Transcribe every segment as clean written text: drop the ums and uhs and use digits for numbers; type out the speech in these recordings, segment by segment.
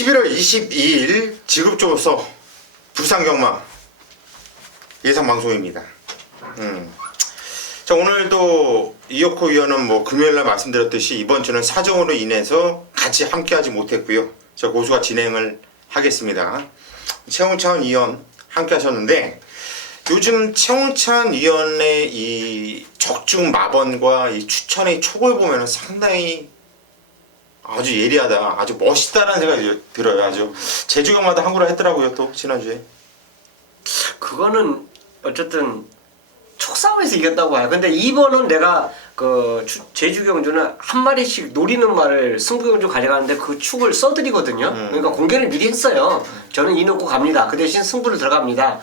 11월 22일 지급조서 부산경마 예상방송입니다. 자, 오늘도 이혁호 위원은 금요일날 말씀드렸듯이 이번 주는 사정으로 인해서 같이 함께하지 못했고요. 저 고수가 진행을 하겠습니다. 최홍찬 위원 함께 하셨는데, 요즘 최홍찬 위원의 이 적중 마번과 이 추천의 촉을 보면 상당히 아주 예리하다, 아주 멋있다라는 생각이 들어요. 아주 제주경마다 한구라 했더라고요. 또 지난주에 그거는 어쨌든 촉싸움에서 이겼다고 봐요. 근데 이번은 내가 그 제주경주는 한 마리씩 노리는 말을 승부경주 가져가는데 그 축을 써드리거든요. 그러니까 공개를 미리 했어요. 저는 이 놓고 갑니다. 그 대신 승부를 들어갑니다.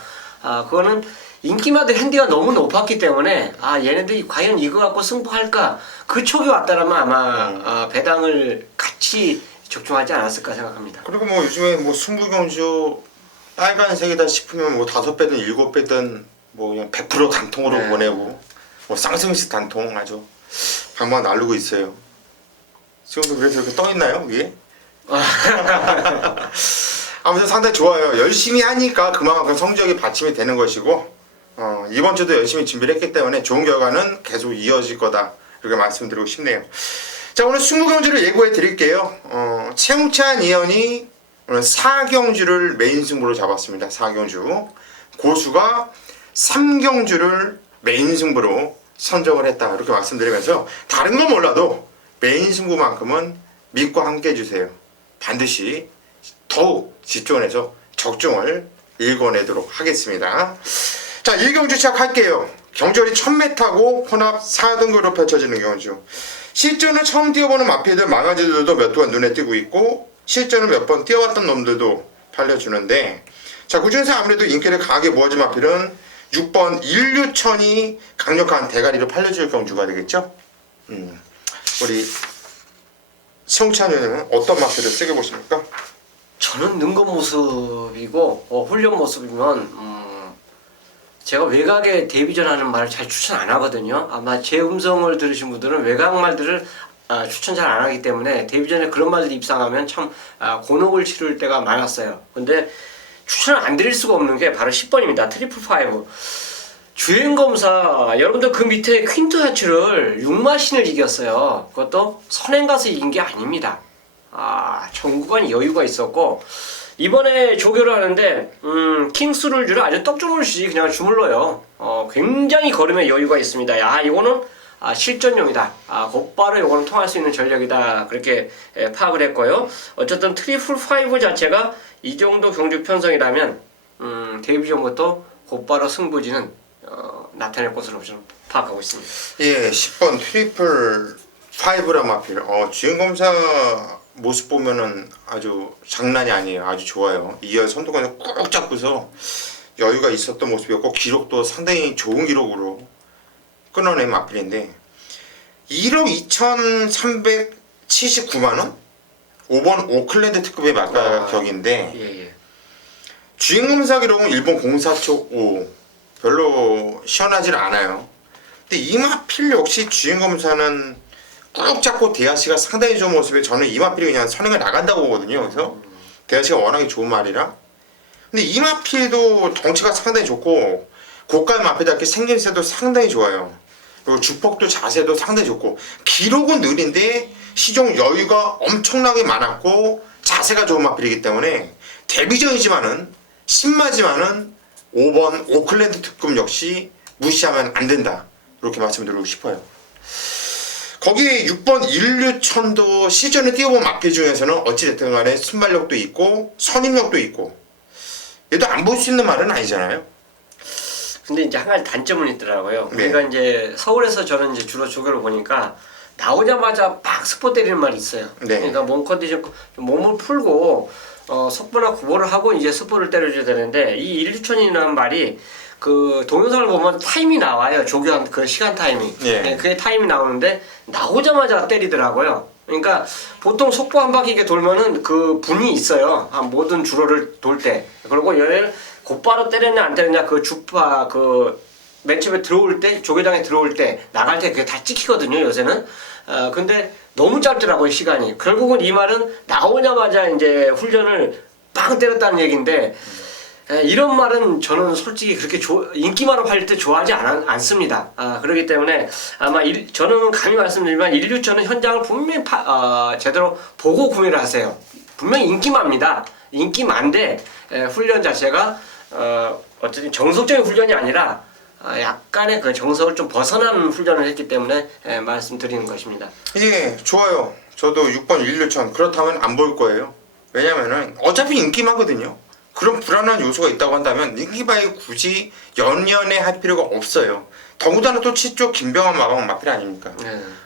그거는 인기마다 핸디가 너무 높았기 때문에 얘네들이 과연 이거 갖고 승부할까, 그 촉이 왔다라면 아마 배당을 같이 적중하지 않았을까 생각합니다. 그리고 요즘에 승부경주 빨간색이다 싶으면 5배든 7배든 그냥 100% 단통으로 네. 보내고 쌍승식 단통 아주 방방 날르고 있어요. 지금도 그래서 이렇게 떠 있나요 위에? 아무튼 상당히 좋아요. 열심히 하니까 그만큼 성적이 받침이 되는 것이고, 이번 주도 열심히 준비를 했기 때문에 좋은 결과는 계속 이어질 거다, 이렇게 말씀드리고 싶네요. 자, 오늘 승부경주를 예고해 드릴게요. 최홍찬 위원이 오늘 4경주를 메인 승부로 잡았습니다. 4경주. 고수가 3경주를 메인 승부로 선정을 했다, 이렇게 말씀드리면서 다른 건 몰라도 메인 승부만큼은 믿고 함께 해주세요. 반드시 더욱 집중을 해서 적중을 읽어내도록 하겠습니다. 자, 1경주 시작할게요. 경절이 1000m고 혼합 4등급으로 펼쳐지는 경주. 실전을 처음 뛰어보는 마피들 망아지들도 몇 동안 눈에 띄고 있고, 실전을 몇 번 뛰어왔던 놈들도 팔려주는데, 자, 그중에서 아무래도 인기를 강하게 모아준 마필은 6번 인류천이 강력한 대가리로 팔려줄 경주가 되겠죠. 우리 최홍찬 의원님은 어떤 마필을 쓰게 보십니까? 저는 능건 모습이고 훈련 모습이면 제가 외곽에 데뷔전 하는 말을 잘 추천 안 하거든요. 아마 제 음성을 들으신 분들은 외곽 말들을 추천 잘 안 하기 때문에 데뷔전에 그런 말들이 입상하면 참 곤혹을 치를 때가 많았어요. 근데 추천을 안 드릴 수가 없는 게 바로 10번입니다. 트리플 파이브. 주행검사, 여러분들 그 밑에 퀸트 하츠를 6마신을 이겼어요. 그것도 선행 가서 이긴 게 아닙니다. 전 구간이 여유가 있었고, 이번에 조교를 하는데 킹스룰주를 아주 떡주물시지 그냥 주물러요. 굉장히 걸음에 여유가 있습니다. 이거는 실전용이다. 곧바로 이거는 통할 수 있는 전력이다, 그렇게 파악을 했고요. 어쨌든 트리플 파이브 자체가 이 정도 경주 편성이라면 데뷔전부터 곧바로 승부지는 나타낼 것으로 저는 파악하고 있습니다. 예, 10번 트리플 파이브라 마필. 주행검사 모습 보면은 아주 장난이 아니에요. 아주 좋아요. 2열 선두권을 꾹 잡고서 여유가 있었던 모습이었고, 기록도 상당히 좋은 기록으로 끊어낸 마필인데, 1억 2,379만원? 5번 오클랜드 특급의 막가격인데, 예. 주행검사 기록은 일본 04촉 5, 별로 시원하지 않아요. 근데 이 마필 역시 주행검사는 꾹 잡고 대하시가 상당히 좋은 모습에, 저는 이 마필이 그냥 선행을 나간다고 보거든요. 그래서 대하시가 워낙에 좋은 말이라. 근데 이 마필도 덩치가 상당히 좋고 고가의 마필답게 생김새도 상당히 좋아요. 그리고 주폭도 자세도 상당히 좋고, 기록은 느린데 시종 여유가 엄청나게 많았고 자세가 좋은 마필이기 때문에 데뷔전이지만은 신마지만은 5번 오클랜드 특급 역시 무시하면 안 된다, 이렇게 말씀드리고 싶어요. 거기에 6번 인류천도 시즌을 뛰어본 마필 중에서는 어찌됐든 간에 순발력도 있고 선임력도 있고, 얘도 안 볼 수 있는 말은 아니잖아요. 근데 이제 한 가지 단점은 있더라고요. 네. 그러니까 이제 서울에서 저는 이제 주로 조교를 보니까 나오자마자 막 스포 때리는 말이 있어요. 네. 그러니까 몸 컨디션, 좀 몸을 풀고 속보나 구보를 하고 이제 스포를 때려줘야 되는데, 이 인류천이라는 말이 그 동영상을 보면 타임이 나와요. 조교한 그 시간 타임이. 네. 그게 타임이 나오는데 나오자마자 때리더라고요. 그러니까 보통 속보 한 바퀴 돌면은 그 분이 있어요. 모든 주로를 돌 때. 그리고 얘를 곧바로 때렸냐 안 때렸냐 그 주파 그 맨 처음에 들어올 때 조계장에 들어올 때 나갈 때 그게 다 찍히거든요 요새는. 근데 너무 짧더라고요 시간이. 결국은 이 말은 나오자마자 이제 훈련을 빵 때렸다는 얘기인데 이런 말은 저는 솔직히 그렇게 인기만으로 팔릴 때 좋아하지 않습니다. 그렇기 때문에 아마 저는 감히 말씀드리지만 1류차는 현장을 분명히 제대로 보고 구매를 하세요. 분명히 인기만입니다. 인기만데 훈련 자체가 어쨌든 정석적인 훈련이 아니라 약간의 그 정석을 좀 벗어난 훈련을 했기 때문에 말씀드리는 것입니다. 예, 좋아요. 저도 6번 1류천 그렇다면 안 볼 거예요. 왜냐면은 어차피 인기만거든요. 그런 불안한 요소가 있다고 한다면 인기바에 굳이 연연해 할 필요가 없어요. 더군다나 또 치쪽 김병환 마방 마필 아닙니까?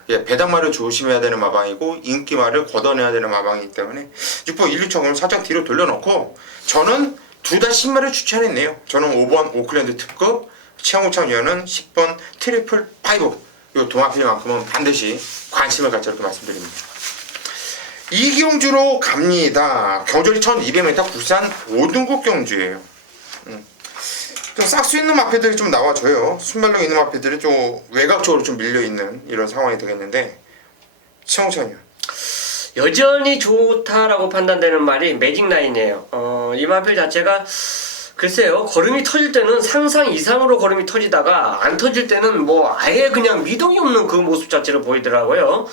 예, 배당말을 조심해야 되는 마방이고 인기말을 걷어내야 되는 마방이기 때문에 6번 1류천을 살짝 뒤로 돌려놓고 저는 둘 다 신발을 추천했네요. 저는 5번 오클랜드 특급, 최홍창 위원은 10번 트리플 5. 이 도마필만큼은 반드시 관심을 갖자 이렇게 말씀드립니다. 이경주로 갑니다. 경절이 1200m 국산 5등급 경주예요. 좀 싹 수 있는 마패들이 좀 나와줘요. 순발력 있는 마패들이 좀 외곽 쪽으로 좀 밀려있는 이런 상황이 되겠는데 최홍찬이요. 여전히 좋다라고 판단되는 말이 매직라인이에요. 이 마필 자체가 글쎄요 걸음이 터질 때는 상상 이상으로 걸음이 터지다가 안 터질 때는 뭐 아예 그냥 미동이 없는 그 모습 자체를 보이더라고요.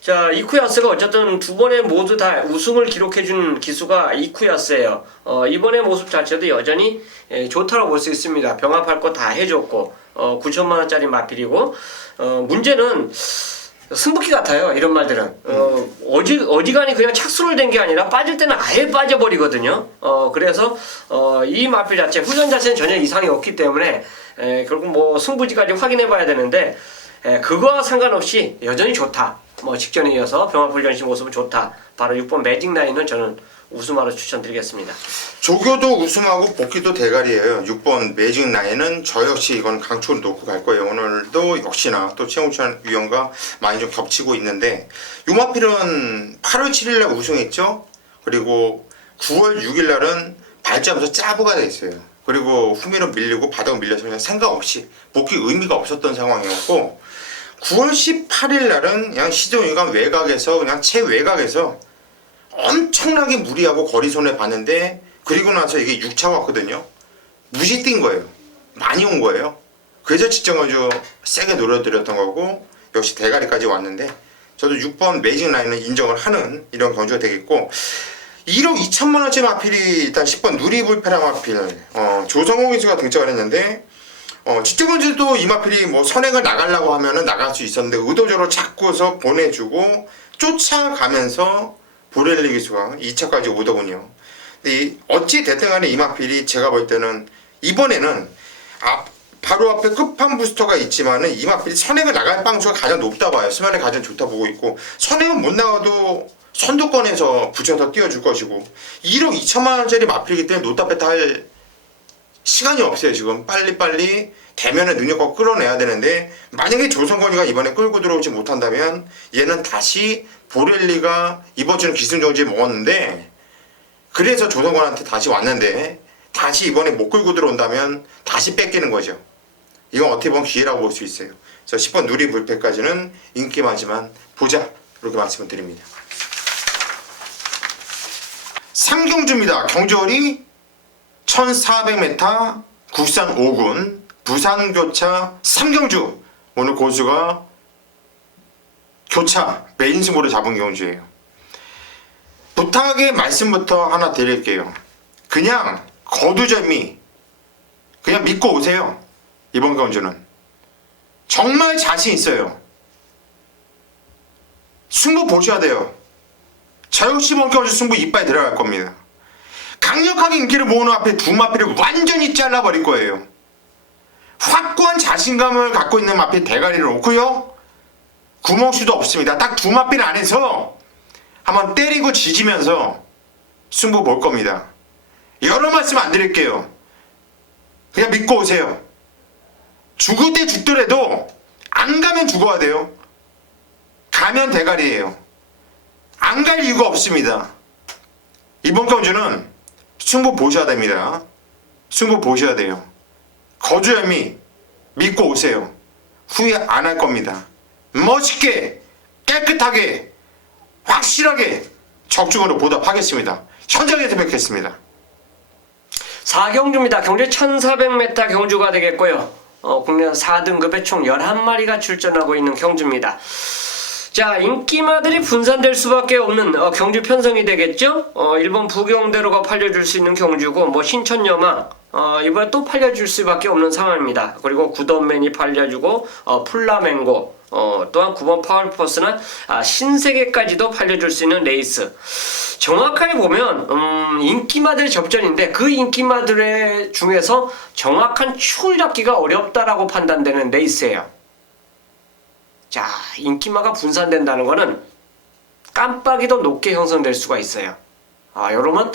자, 이쿠야스가 어쨌든 두 번에 모두 다 우승을 기록해준 기수가 이쿠야스예요. 이번의 모습 자체도 여전히 좋다고 볼 수 있습니다. 병합할 거 다 해줬고 9천만 원짜리 마필이고 문제는 승부기 같아요. 이런 말들은 어지간히 그냥 착수를 된 게 아니라 빠질 때는 아예 빠져버리거든요. 그래서 이 마필 자체 훈련 자체는 전혀 이상이 없기 때문에 결국 뭐 승부지까지 확인해봐야 되는데 그거와 상관없이 여전히 좋다. 뭐 직전에 이어서 병합훈련시 모습은 좋다. 바로 6번 매직라인은 저는 우승하러 추천드리겠습니다. 조교도 우승하고 복귀도 대가리예요. 6번 매직라인은 저 역시 이건 강초를 놓고 갈 거예요. 오늘도 역시나 또 최홍찬 위원과 많이 좀 겹치고 있는데 유마필은 8월 7일날 우승했죠. 그리고 9월 6일날은 발자하면서 짜부가 돼 있어요. 그리고 후미로 밀리고 바닥 밀려서 그냥 생각 없이 복귀 의미가 없었던 상황이었고 9월 18일 날은 그냥 시종이가 외곽에서 그냥 최외곽에서 엄청나게 무리하고 거리 손해 봤는데 그리고 나서 이게 6차 왔거든요. 무시 뛴 거예요. 많이 온 거예요. 그래서 지정을 좀 세게 노려드렸던 거고 역시 대가리까지 왔는데 저도 6번 매직 라인은 인정을 하는 이런 경주가 되겠고 1억 2천만 원짜리 마필이 일단 10번 누리불패라 마필 조성호 기수가 등장을 했는데 직접은지도 이 마필이 뭐 선행을 나가려고 하면은 나갈 수 있었는데 의도적으로 자꾸서 보내주고 쫓아가면서 보렐리 기수가 2차까지 오더군요. 근데 어찌 됐든 간에 이 마필이 제가 볼 때는 이번에는 바로 앞에 끝판 부스터가 있지만은 이 마필이 선행을 나갈 방수가 가장 높다 봐요. 수면에 가장 좋다 보고 있고 선행은 못 나가도 선두권에서 붙여서 띄워줄 것이고 1억 2천만 원짜리 마필이기 때문에 놓다 뺐다 할 시간이 없어요. 지금 빨리빨리 대면의 능력과 끌어내야 되는데 만약에 조성건이가 이번에 끌고 들어오지 못한다면 얘는 다시 보렐리가 이번 주는 기승전지에 먹었는데 그래서 조성건한테 다시 왔는데 다시 이번에 못 끌고 들어온다면 다시 뺏기는 거죠. 이건 어떻게 보면 기회라고 볼 수 있어요. 그래서 10번 누리 불패까지는 인기만지만 보자 이렇게 말씀을 드립니다. 상경주입니다. 경주월이 1400m 국산 5군 부산교차 상경주 오늘 고수가 교차 메인 승부를 잡은 경주예요. 부탁의 말씀부터 하나 드릴게요. 그냥 거두절미 그냥 믿고 오세요. 이번 경주는 정말 자신 있어요. 승부 보셔야 돼요. 저 역시 이번 경주 승부 이빨 들어갈 겁니다. 강력하게 인기를 모으는 앞에 두 마필을 완전히 잘라버릴 거예요. 확고한 자신감을 갖고 있는 마필 대가리를 놓고요. 구멍수도 없습니다. 딱 두 마필 안에서 한번 때리고 지지면서 승부 볼 겁니다. 여러 말씀 안 드릴게요. 그냥 믿고 오세요. 죽을 때 죽더라도 안 가면 죽어야 돼요. 가면 대가리예요. 안 갈 이유가 없습니다. 이번 경주는 승부 보셔야 됩니다. 승부 보셔야 돼요. 거주열미 믿고 오세요. 후회 안 할 겁니다. 멋있게, 깨끗하게, 확실하게 적중으로 보답하겠습니다. 현장에서 뵙겠습니다. 4경주입니다. 경주 1400m 경주가 되겠고요. 국내 4등급에 총 11마리가 출전하고 있는 경주입니다. 자, 인기마들이 분산될 수밖에 없는 경주 편성이 되겠죠. 1번 부경대로가 팔려줄 수 있는 경주고, 뭐 신천여망 이번에 또 팔려줄 수밖에 없는 상황입니다. 그리고 구던맨이 팔려주고, 플라멩고, 또한 9번 파울포스나 신세계까지도 팔려줄 수 있는 레이스. 정확하게 보면 인기마들 접전인데, 그 인기마들의 중에서 정확한 축을 잡기가 어렵다라고 판단되는 레이스예요. 자, 인기마가 분산된다는 거는 깜빡이도 높게 형성될 수가 있어요. 여러분,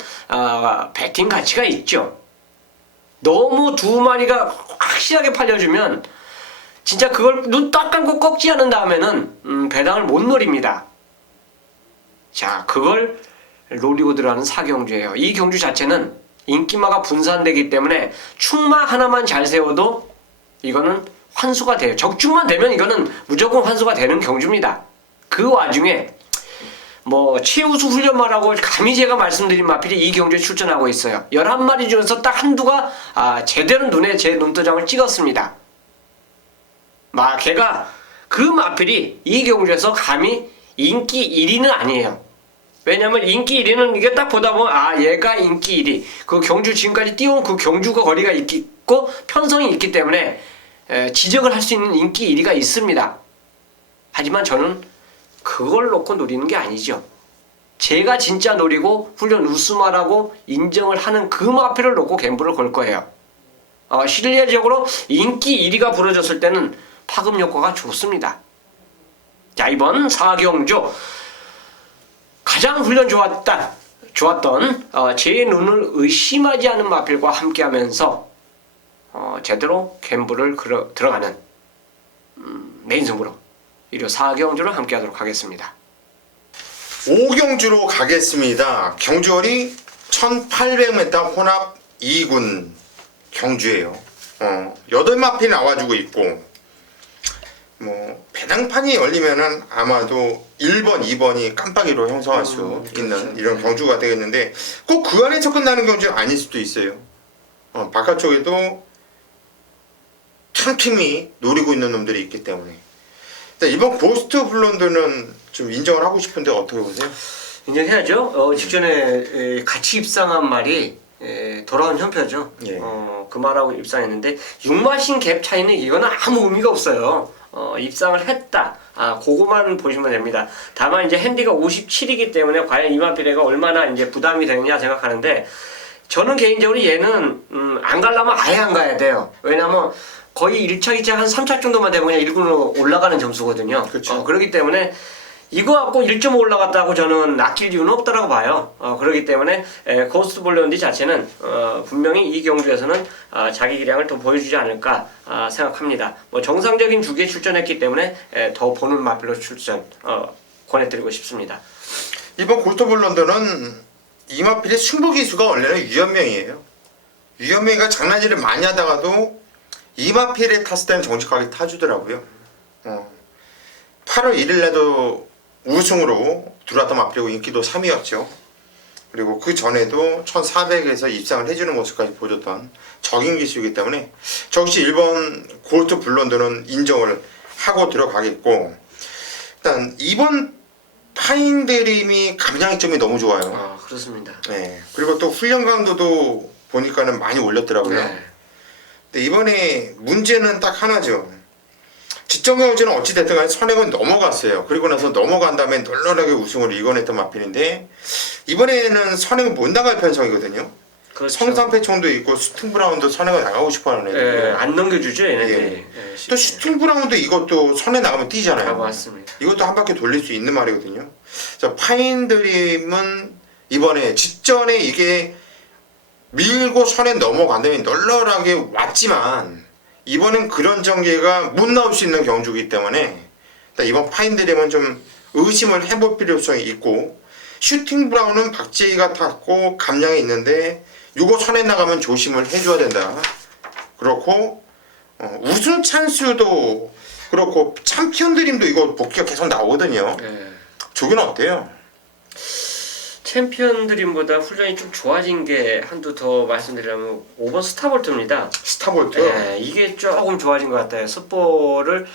배팅 가치가 있죠. 너무 두 마리가 확실하게 팔려주면 진짜 그걸 눈 딱 감고 꺾지 않은 다음에는 배당을 못 노립니다. 자, 그걸 노리고 들어가는 4경주예요. 이 경주 자체는 인기마가 분산되기 때문에 축마 하나만 잘 세워도 이거는 환수가 돼요. 적중만 되면 이거는 무조건 환수가 되는 경주입니다. 그 와중에 뭐 최우수 훈련마라고 감히 제가 말씀드린 마필이 이 경주에 출전하고 있어요. 11마리 중에서 딱 한두가 제대로 눈에 제 눈도장을 찍었습니다. 걔가 그 마필이 이 경주에서 감히 인기 1위는 아니에요. 왜냐면 인기 1위는 이게 딱 보다 보면 얘가 인기 1위. 그 경주 지금까지 뛰어온 그 경주가 거리가 있고 편성이 있기 때문에 지적을 할 수 있는 인기 1위가 있습니다. 하지만 저는 그걸 놓고 노리는 게 아니죠. 제가 진짜 노리고 훈련 우수마라고 인정을 하는 그 마필을 놓고 갬블을 걸 거예요. 실례적으로 인기 1위가 부러졌을 때는 파급 효과가 좋습니다. 자, 이번 4경주 가장 훈련 좋았던 제 눈을 의심하지 않은 마필과 함께하면서 제대로 갬블을 들어가는 메인 승부로 일요 4경주를 함께하도록 하겠습니다. 5경주로 가겠습니다. 경주거리 1800m 혼합 2군 경주예요. 8마필 나와주고 있고, 배당판이 열리면은 아마도 1번, 2번이 깜빡이로 형성할 수 있는 이런 경주가 되겠는데, 꼭 그 안에서 끝나는 경주는 아닐 수도 있어요. 바깥쪽에도 참 팀이 노리고 있는 놈들이 있기 때문에. 이번 고스트 블론드는 좀 인정을 하고 싶은데 어떻게 보세요? 인정해야죠. 직전에 같이 입상한 말이 돌아온 현표죠. 예. 그 말하고 입상했는데 6마신 갭 차이는 이거는 아무 의미가 없어요. 입상을 했다. 그거만 보시면 됩니다. 다만 이제 핸디가 57이기 때문에 과연 이마피레가 얼마나 이제 부담이 되느냐 생각하는데, 저는 개인적으로 얘는 안 가려면 아예 안 가야 돼요. 왜냐면 거의 1차, 2차 한 3차 정도만 되면 그냥 1군으로 올라가는 점수거든요. 그렇죠. 그렇기 때문에 이거 갖고 1.5 올라갔다고 저는 아낄 이유는 없다라고 봐요. 그렇기 때문에 고스트 볼런디 자체는 분명히 이 경주에서는 자기 기량을 더 보여주지 않을까 생각합니다. 정상적인 주기에 출전했기 때문에 더 보는 마필로 출전 권해드리고 싶습니다. 이번 고스트 블론드는 이마필의 승부 기수가 원래는 유현명이에요. 유현명이가 장난질을 많이 하다가도 이마필에 탔을 때는 정직하게 타주더라고요. 8월 1일날도 우승으로 들어왔던 마필이고 인기도 3위였죠. 그리고 그 전에도 1400에서 입상을 해주는 모습까지 보여줬던 적인 기수이기 때문에 저 역시 1번 고스트 블론드는 인정을 하고 들어가겠고, 일단 이번 파인드림이 감량점이 너무 좋아요. 그렇습니다. 네. 그리고 또 훈련 강도도 보니까는 많이 올렸더라고요. 네. 근데 이번에 문제는 딱 하나죠. 지정 경주는 어찌됐든 간에 선행은 넘어갔어요. 그리고 나서 넘어간 다음에 널널하게 우승을 이겨냈던 마필인데, 이번에는 선행을 못 나갈 편성이거든요. 그렇죠. 성산패총도 있고 스팅브라운도 선행을 나가고 싶어하는 애들. 안 넘겨주죠, 얘네들이. 또 스팅브라운도 이것도 선에 나가면 뛰잖아요. 맞습니다. 이것도 한 바퀴 돌릴 수 있는 말이거든요. 자, 파인드림은 이번에 직전에 이게 밀고 선에 넘어간다면 널널하게 왔지만, 이번엔 그런 전개가 못 나올 수 있는 경주이기 때문에 이번 파인드림은 좀 의심을 해볼 필요성이 있고, 슈팅 브라운은 박재희가 탔고 감량이 있는데 이거 선에 나가면 조심을 해줘야 된다. 그렇고 우승 찬스도 그렇고 챔피언 드림도 이거 복귀가 계속 나오거든요. 예. 조규는 어때요? 챔피언 드림보다 훈련이 좀 좋아진 게 한두 더 말씀드리자면 5번 스타볼트입니다. 스타볼트. 예, 이게 조금 좋아진 것 같아요. 습보를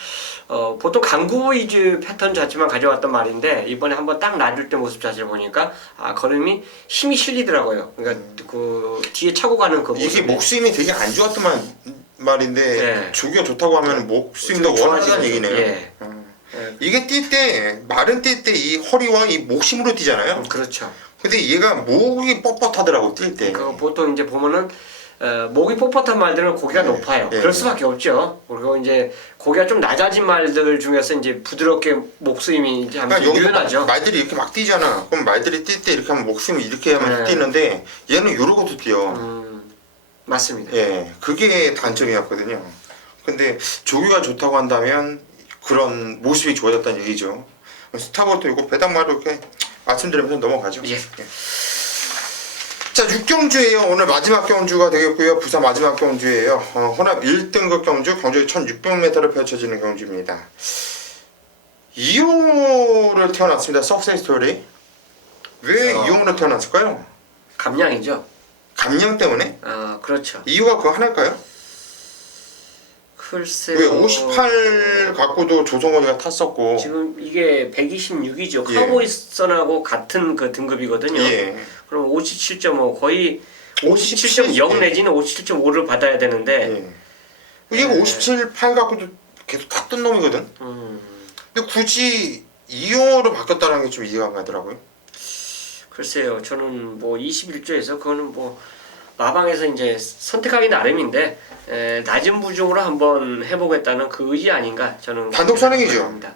보통 강구 위주 패턴 자체만 가져왔단 말인데 이번에 한번 딱 놔줄 때 모습 자체를 보니까 걸음이 힘이 실리더라고요. 그러니까 그 뒤에 차고 가는 그 이게 모습이 목스윙이 되게 안 좋았던 말인데 예. 조규가 좋다고 하면 목스윙도 좀 원활하다는 좋아지죠. 얘기네요. 예. 이게 뛸 때 마른 뛸 때 이 허리와 이 목심으로 뛰잖아요. 그렇죠. 근데 얘가 목이 뻣뻣하더라고 뛸 때. 그 보통 이제 보면은 목이 뻣뻣한 말들은 고기가 네, 높아요. 네, 그럴 네. 수밖에 없죠. 그리고 이제 고기가 좀 낮아진 말들 중에서 이제 부드럽게 목수임이 이제 하면 그러니까 유연하죠. 말들이 이렇게 막 뛰잖아. 그럼 말들이 뛸 때 이렇게 하면 목숨이 이렇게 하면 네. 뛰는데 얘는 이러고도 뛰어. 맞습니다. 예, 그게 단점이었거든요. 근데 조규가 좋다고 한다면 그런 모습이 좋아졌다는 얘기죠. 스타볼트 이거 배당마로 이렇게 말씀드리면서 넘어가죠. 예. 자, 6경주예요. 오늘 마지막 경주가 되겠고요. 부산 마지막 경주예요. 혼합 1등급 경주, 경주에 1600m를 펼쳐지는 경주입니다. 2호를 태어났습니다. 석세스 스토리. 왜 2호로 태어났을까요? 감량이죠. 감량 때문에? 그렇죠. 이유가 그거 하나일까요? 글쎄요. 왜 58 갖고도 조성원이가 탔었고. 지금 이게 126이죠. 예. 카우보이선하고 같은 그 등급이거든요. 예. 그럼 57.5 거의 57, 57.0 예. 내지는 57.5를 받아야 되는데 예. 얘가 57, 8 갖고도 계속 탔던 놈이거든. 근데 굳이 2호로 바뀌었다는 게 좀 이해가 안 가더라고요. 글쎄요. 저는 뭐 21조에서 그거는 뭐 마방에서 이제 선택하기 나름인데 낮은 부중으로 한번 해보겠다는 그 의지 아닌가 저는 단독 선행이죠. 생각합니다.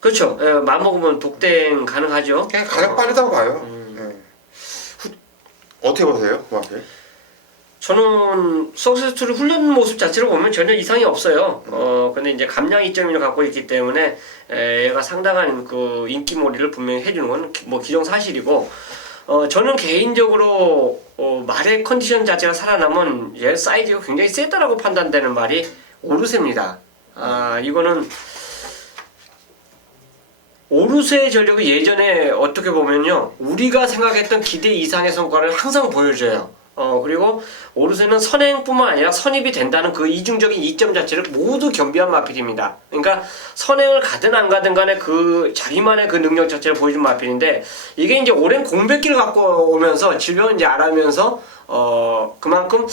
그렇죠. 마음먹으면 독대행 가능하죠. 그냥 가장 빠르다고 봐요. 예. 어떻게 보세요? 그 앞에? 저는 석세스토리 훈련 모습 자체를 보면 전혀 이상이 없어요. 근데 이제 감량 이점을 갖고 있기 때문에 얘가 상당한 그 인기몰이를 분명히 해주는 건 뭐 기정사실이고, 저는 개인적으로 말의 컨디션 자체가 살아남은 얘 사이즈가 굉장히 세다라고 판단되는 말이 오르세입니다. 이거는 오르세의 전력이 예전에 어떻게 보면요, 우리가 생각했던 기대 이상의 성과를 항상 보여줘요. 그리고 오르세는 선행뿐만 아니라 선입이 된다는 그 이중적인 이점 자체를 모두 겸비한 마필입니다. 그러니까 선행을 가든 안 가든 간에 그 자기만의 그 능력 자체를 보여준 마필인데, 이게 이제 오랜 공백기를 갖고 오면서 질병을 이제 알아면서 그만큼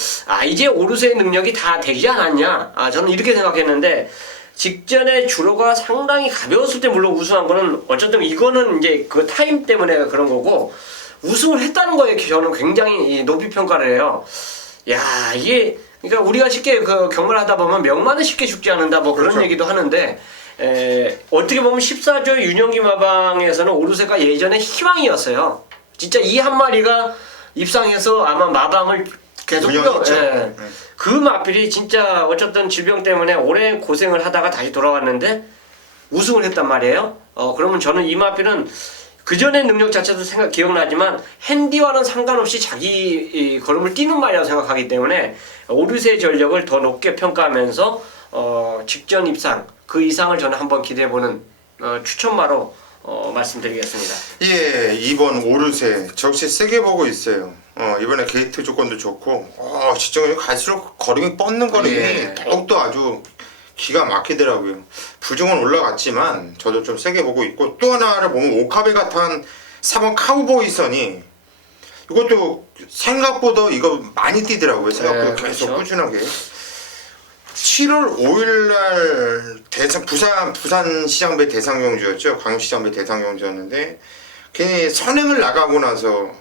이제 오르세의 능력이 다 되지 않았냐, 저는 이렇게 생각했는데, 직전에 주로가 상당히 가벼웠을 때 물론 우승한 거는 어쨌든 이거는 이제 그 타임 때문에 그런 거고, 우승을 했다는 거에 저는 굉장히 높이 평가를 해요. 야, 이게 그러니까 우리가 쉽게 그 경마를 하다 보면 명마는 쉽게 죽지 않는다 뭐 그런 그렇죠. 얘기도 하는데, 어떻게 보면 14조 윤영기 마방에서는 오르세가 예전에 희망이었어요. 진짜 이 한 마리가 입상해서 아마 마방을 계속 운영했죠. 그 마필이 진짜 어쨌든 질병 때문에 오래 고생을 하다가 다시 돌아왔는데 우승을 했단 말이에요. 그러면 저는 이 마필은 그 전의 능력 자체도 기억나지만 핸디와는 상관없이 자기 걸음을 뛰는 말이라고 생각하기 때문에 오르세의 전력을 더 높게 평가하면서 직전 입상 그 이상을 저는 한번 기대해보는 추천마로 말씀드리겠습니다. 예, 이번 오르세 역시 세게 보고 있어요. 이번에 게이트 조건도 좋고, 지금 갈수록 걸음이 뻗는 걸음이 예. 더욱더 아주 기가 막히더라고요. 부중은 올라갔지만 저도 좀 세게 보고 있고, 또 하나를 보면 오카베가 탄 4번 카우보이선이 이것도 생각보다 이거 많이 뛰더라고요. 생각보다 네, 계속 그렇죠. 꾸준하게. 7월 5일날 부산 시장배 대상경주였죠. 광역시장배 대상경주였는데 괜히 선행을 나가고 나서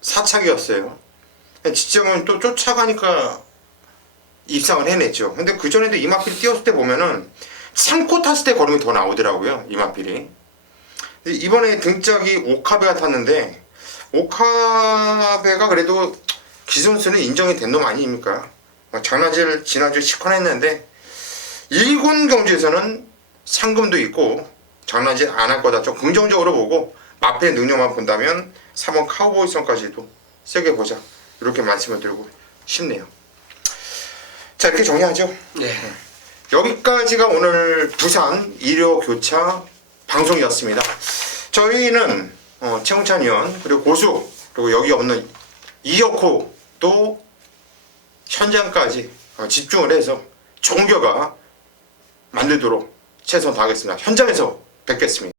사착이었어요. 지점은 또 쫓아가니까 입상을 해냈죠. 근데 그전에도 이마필이 뛰었을 때 보면은 3코 탔을 때 걸음이 더 나오더라고요. 이마필이. 이번에 등짝이 오카베가 탔는데, 오카베가 그래도 기선수는 인정이 된 놈 아닙니까? 장난질 지난주에 시컨했는데 1군 경주에서는 상금도 있고 장난질 안 할 거다. 좀 긍정적으로 보고 마필의 능력만 본다면 3번 카우보이선까지도 세게 보자. 이렇게 말씀을 드리고 싶네요. 자, 이렇게 정리하죠. 네. 여기까지가 오늘 부산 일요교차 방송이었습니다. 저희는 최홍찬 의원 그리고 고수 그리고 여기 없는 이혁호도 현장까지 집중을 해서 좋은 결과 만들도록 최선 다하겠습니다. 현장에서 뵙겠습니다.